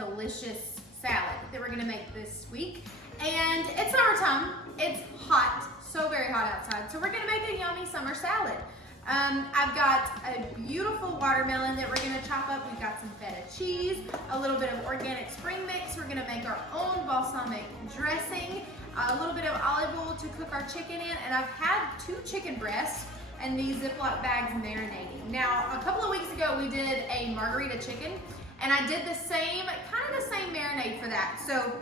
delicious salad that we're gonna make this week. And it's summertime, it's hot, so very hot outside. So we're gonna make a yummy summer salad. I've got a beautiful watermelon that we're gonna chop up. We've got some feta cheese, a little bit of organic spring mix. We're gonna make our own balsamic dressing, a little bit of olive oil to cook our chicken in, and I've had 2 chicken breasts and these Ziploc bags marinating. Now, a couple of weeks ago, we did a margarita chicken, and I did the same, kind of the same marinade for that. So,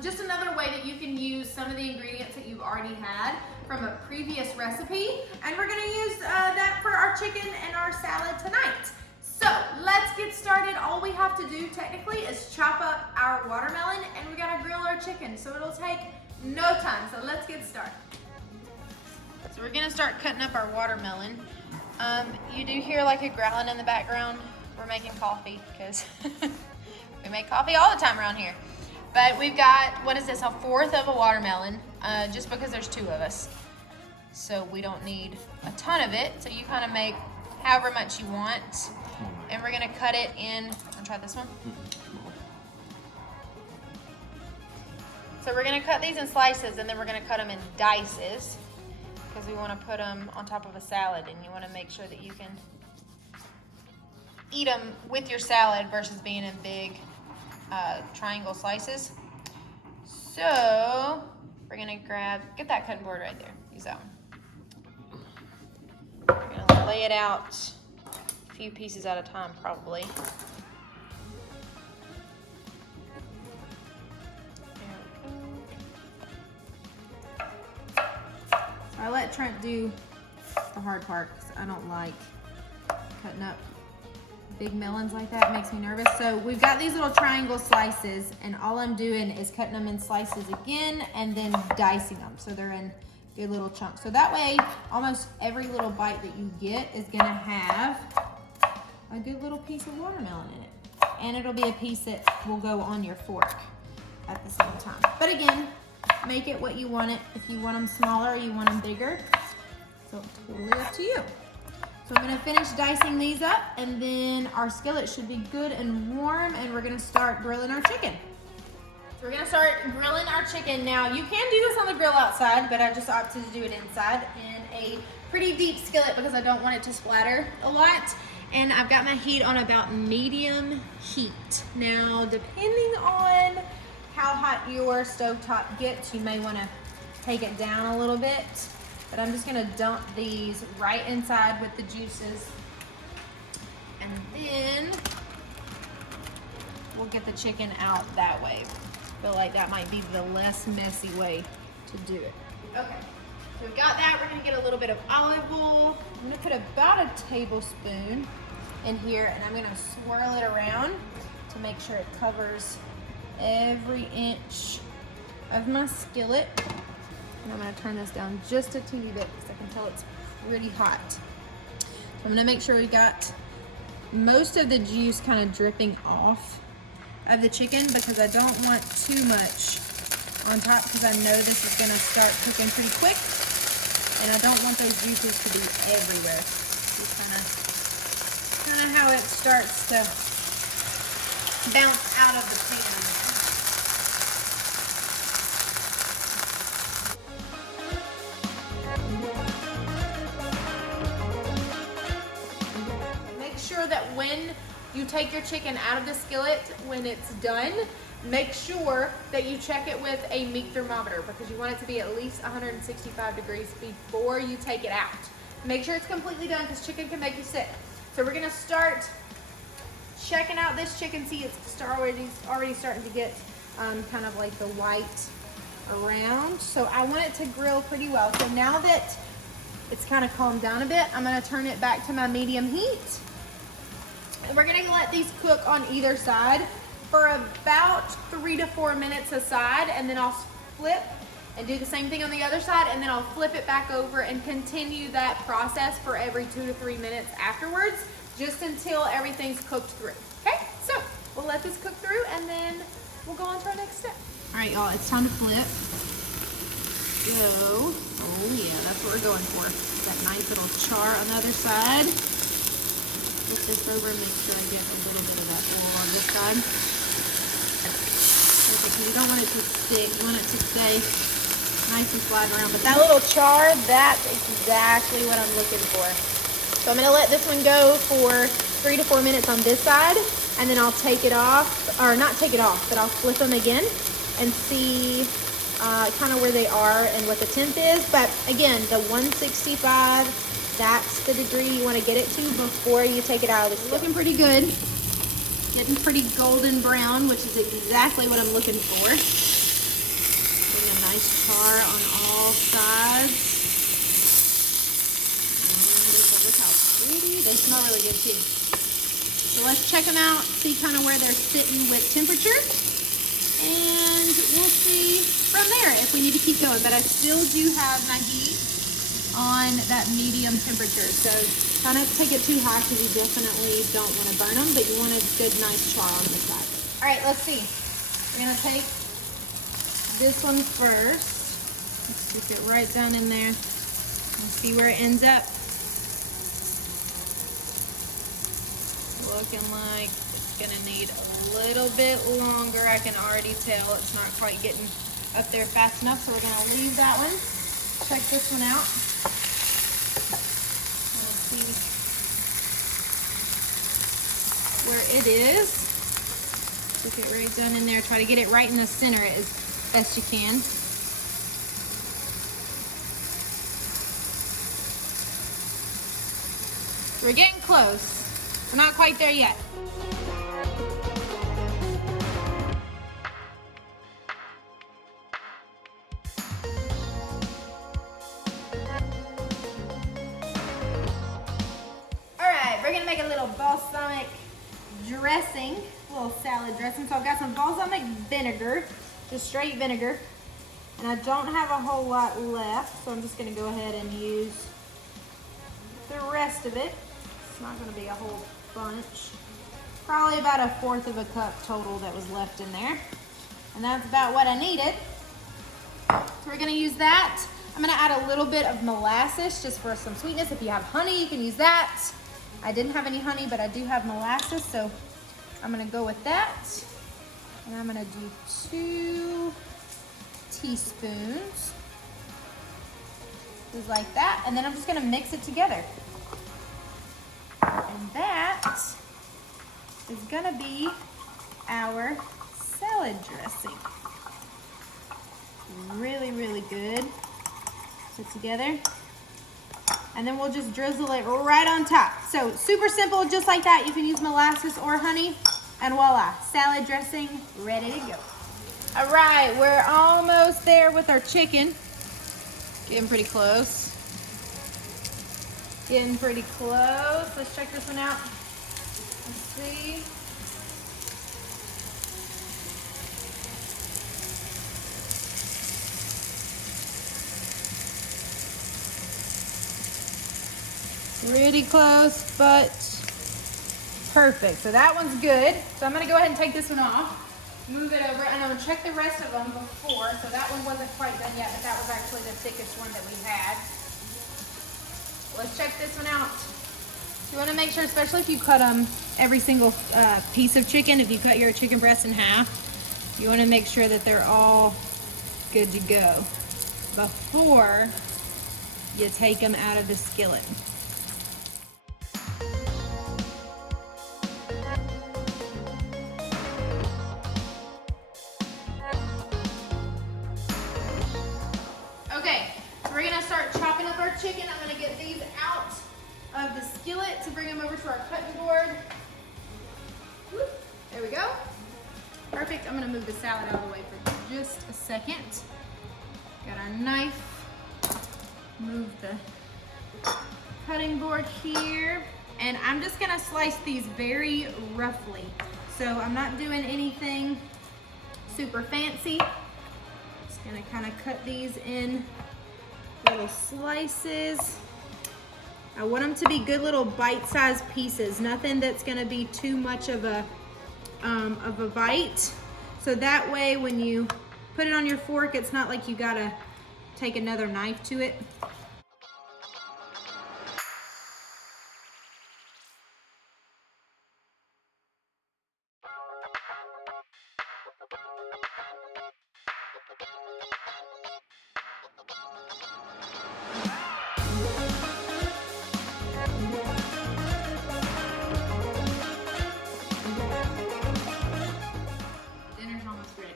just another way that you can use some of the ingredients that you've already had from a previous recipe, and we're gonna use that for our chicken and our salad tonight. So, let's get started. All we have to do technically is chop up our watermelon, and we gotta grill our chicken, so it'll take no time. So let's get started. So we're gonna start cutting up our watermelon. You do hear like a growling in the background. We're making coffee because we make coffee all the time around here. But we've got, what is this, a 1/4 of a watermelon, just because there's 2 of us. So we don't need a ton of it. So you kind of make however much you want. And we're gonna cut it in, wanna try this one? So we're gonna cut these in slices, and then we're gonna cut them in dices, because we want to put them on top of a salad, and you want to make sure that you can eat them with your salad versus being in big triangle slices. So we're gonna get that cutting board right there, use that one. We're gonna lay it out a few pieces at a time probably. I let Trent do the hard part because I don't like cutting up big melons like that. It makes me nervous. So we've got these little triangle slices, and all I'm doing is cutting them in slices again and then dicing them so they're in good little chunks. So that way, almost every little bite that you get is gonna have a good little piece of watermelon in it. And it'll be a piece that will go on your fork at the same time. But again, make it what you want it. If you want them smaller or you want them bigger, so totally up to you. So I'm gonna finish dicing these up, and then our skillet should be good and warm, and we're gonna start grilling our chicken. So we're gonna start grilling our chicken. Now, you can do this on the grill outside, but I just opted to do it inside in a pretty deep skillet because I don't want it to splatter a lot. And I've got my heat on about medium heat. Now, depending on how hot your stovetop gets, you may want to take it down a little bit, but I'm just going to dump these right inside with the juices, and then we'll get the chicken out that way. I feel like that might be the less messy way to do it. Okay, so we've got that. We're going to get a little bit of olive oil. I'm going to put about a tablespoon in here, and I'm going to swirl it around to make sure it covers every inch of my skillet. And I'm gonna turn this down just a teeny bit because I can tell it's pretty hot. So I'm gonna make sure we got most of the juice kind of dripping off of the chicken, because I don't want too much on top, because I know this is gonna start cooking pretty quick, and I don't want those juices to be everywhere. This is kind of how it starts to bounce out of the pan. That when you take your chicken out of the skillet, when it's done, make sure that you check it with a meat thermometer, because you want it to be at least 165 degrees before you take it out. Make sure it's completely done, because chicken can make you sick. So we're gonna start checking out this chicken. See, it's already starting to get kind of like the white around. So I want it to grill pretty well. So now that it's kind of calmed down a bit, I'm gonna turn it back to my medium heat. And we're gonna let these cook on either side for about 3 to 4 minutes aside, and then I'll flip and do the same thing on the other side, and then I'll flip it back over and continue that process for every 2 to 3 minutes afterwards, just until everything's cooked through. Okay, so we'll let this cook through, and then we'll go on to our next step. All right, y'all, it's time to flip. Go. Oh yeah, that's what we're going for. That nice little char on the other side. Flip this over and make sure I get a little bit of that oil on this side. Because you don't want it to stick. You want it to stay nice and sliding around. But that little char, that's exactly what I'm looking for. So I'm gonna let this one go for 3 to 4 minutes on this side, and then I'll take it off, or not take it off, but I'll flip them again and see kind of where they are and what the temp is. But again, the 165, that's the degree you want to get it to before you take it out of the skillet. Looking pretty good. Getting pretty golden brown, which is exactly what I'm looking for. Getting a nice char on all sides. Wonderful. Look how pretty. They smell really good too. So let's check them out, see kind of where they're sitting with temperature. And we'll see from there if we need to keep going. But I still do have my heat on that medium temperature. So try not to take it too high because you definitely don't want to burn them, but you want a good, nice char on the side. All right, let's see. We're gonna take this one first. Let's stick it right down in there and see where it ends up. Looking like it's gonna need a little bit longer. I can already tell it's not quite getting up there fast enough, so we're gonna leave that one. Check this one out. Let's see where it is. Stick it right down in there. Try to get it right in the center as best you can. We're getting close. We're not quite there yet. All right, we're gonna make a little balsamic dressing, a little salad dressing. So I've got some balsamic vinegar, just straight vinegar, and I don't have a whole lot left, so I'm just gonna go ahead and use the rest of it. It's not gonna be a whole bunch. Probably about 1/4 of a cup total that was left in there. And that's about what I needed. So we're gonna use that. I'm gonna add a little bit of molasses just for some sweetness. If you have honey, you can use that. I didn't have any honey, but I do have molasses, so I'm gonna go with that. And I'm gonna do 2 teaspoons. Just like that. And then I'm just gonna mix it together. And that is gonna be our salad dressing. Really, really good. Put together. And then we'll just drizzle it right on top. So super simple, just like that. You can use molasses or honey. And voila, salad dressing ready to go. All right, we're almost there with our chicken. Getting pretty close. Getting pretty close. Let's check this one out. Let's see. Pretty close, but perfect. So that one's good. So I'm gonna go ahead and take this one off, move it over, and I'm gonna check the rest of them before. So that one wasn't quite done yet, but that was actually the thickest one that we had. Let's check this one out. You want to make sure, especially if you cut every single piece of chicken, if you cut your chicken breast in half, you want to make sure that they're all good to go before you take them out of the skillet. Okay, so we're gonna start chopping up our chicken. I'm gonna get these out of the skillet to bring them over to our cutting board. Whoop, there we go. Perfect. I'm gonna move the salad out of the way for just a second. Got our knife. Move the cutting board here. And I'm just gonna slice these very roughly. So I'm not doing anything super fancy. Just gonna kind of cut these in little slices. I want them to be good little bite-sized pieces, nothing that's gonna be too much of a bite. So that way when you put it on your fork, it's not like you gotta take another knife to it. Dinner's almost ready,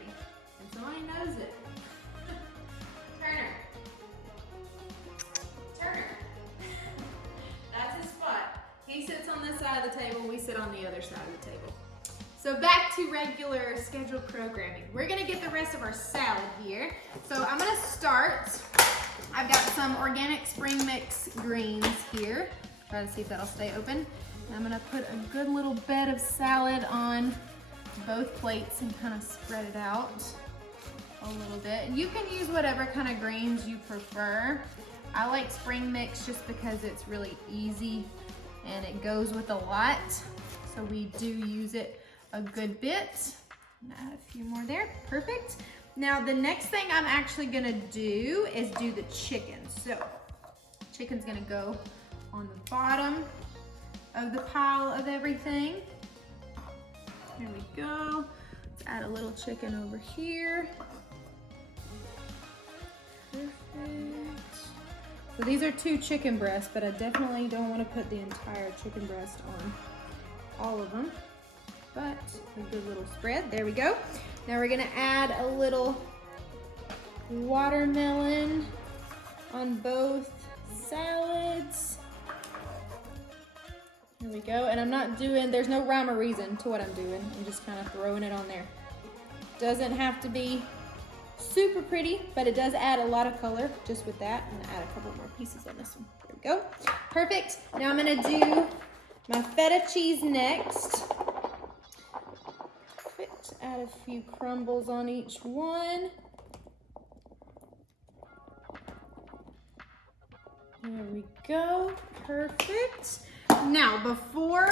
and somebody knows it. Turner. That's his spot. He sits on this side of the table, we sit on the other side of the table. So back to regular scheduled programming. We're gonna get the rest of our salad here. So I'm gonna start. I've got some organic spring mix greens here. Try to see if that'll stay open. And I'm gonna put a good little bed of salad on both plates and kind of spread it out a little bit. You can use whatever kind of greens you prefer. I like spring mix just because it's really easy and it goes with a lot. So we do use it a good bit. Add a few more there, perfect. Now the next thing I'm actually gonna do is do the chicken. So chicken's gonna go on the bottom of the pile of everything. Here we go. Let's add a little chicken over here. Perfect. So these are 2 chicken breasts, but I definitely don't want to put the entire chicken breast on all of them. But a good little spread. There we go. Now we're gonna add a little watermelon on both salads. Here we go. And I'm not doing, there's no rhyme or reason to what I'm doing. I'm just kind of throwing it on there. Doesn't have to be super pretty, but it does add a lot of color just with that. I'm gonna add a couple more pieces on this one. There we go. Perfect. Now I'm gonna do my feta cheese next. Perfect. Add a few crumbles on each one. There we go. Perfect. Now, before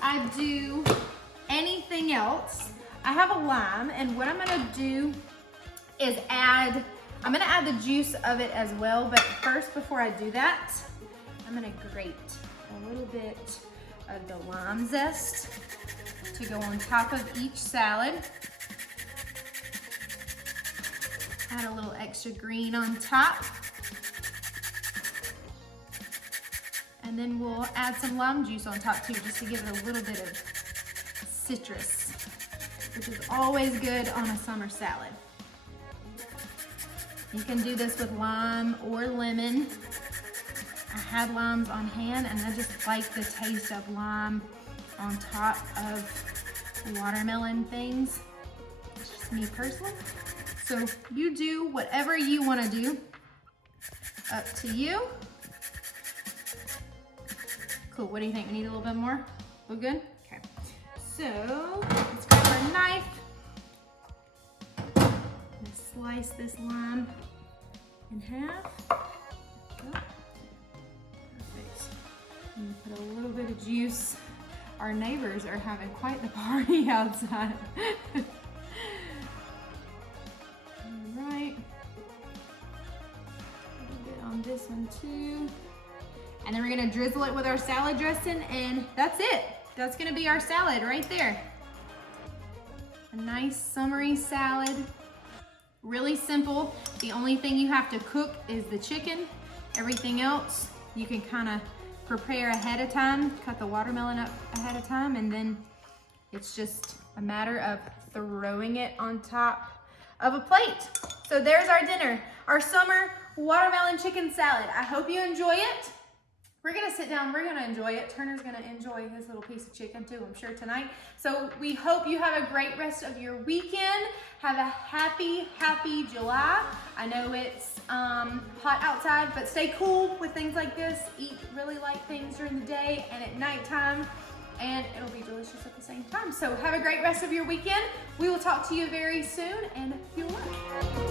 I do anything else, I have a lime, and what I'm gonna do is I'm gonna add the juice of it as well, but first, before I do that, I'm gonna grate a little bit of the lime zest to go on top of each salad. Add a little extra green on top. And then we'll add some lime juice on top too, just to give it a little bit of citrus, which is always good on a summer salad. You can do this with lime or lemon. I had limes on hand and I just like the taste of lime on top of watermelon things. It's just me personally. So you do whatever you want to do, up to you. Cool, what do you think? We need a little bit more? Look good? Okay. So, let's grab our knife. I'm gonna slice this lime in half. There we go. Perfect. I'm gonna put a little bit of juice. Our neighbors are having quite the party outside. All right. A little bit on this one too. And then we're gonna drizzle it with our salad dressing, and that's it. That's gonna be our salad right there. A nice summery salad. Really simple. The only thing you have to cook is the chicken. Everything else you can kind of prepare ahead of time, cut the watermelon up ahead of time, and then it's just a matter of throwing it on top of a plate. So there's our dinner, our summer watermelon chicken salad. I hope you enjoy it. We're gonna sit down, we're gonna enjoy it. Turner's gonna enjoy his little piece of chicken too, I'm sure, tonight. So we hope you have a great rest of your weekend. Have a happy, happy July. I know it's hot outside, but stay cool with things like this. Eat really light things during the day and at nighttime, and it'll be delicious at the same time. So have a great rest of your weekend. We will talk to you very soon, and fuel up.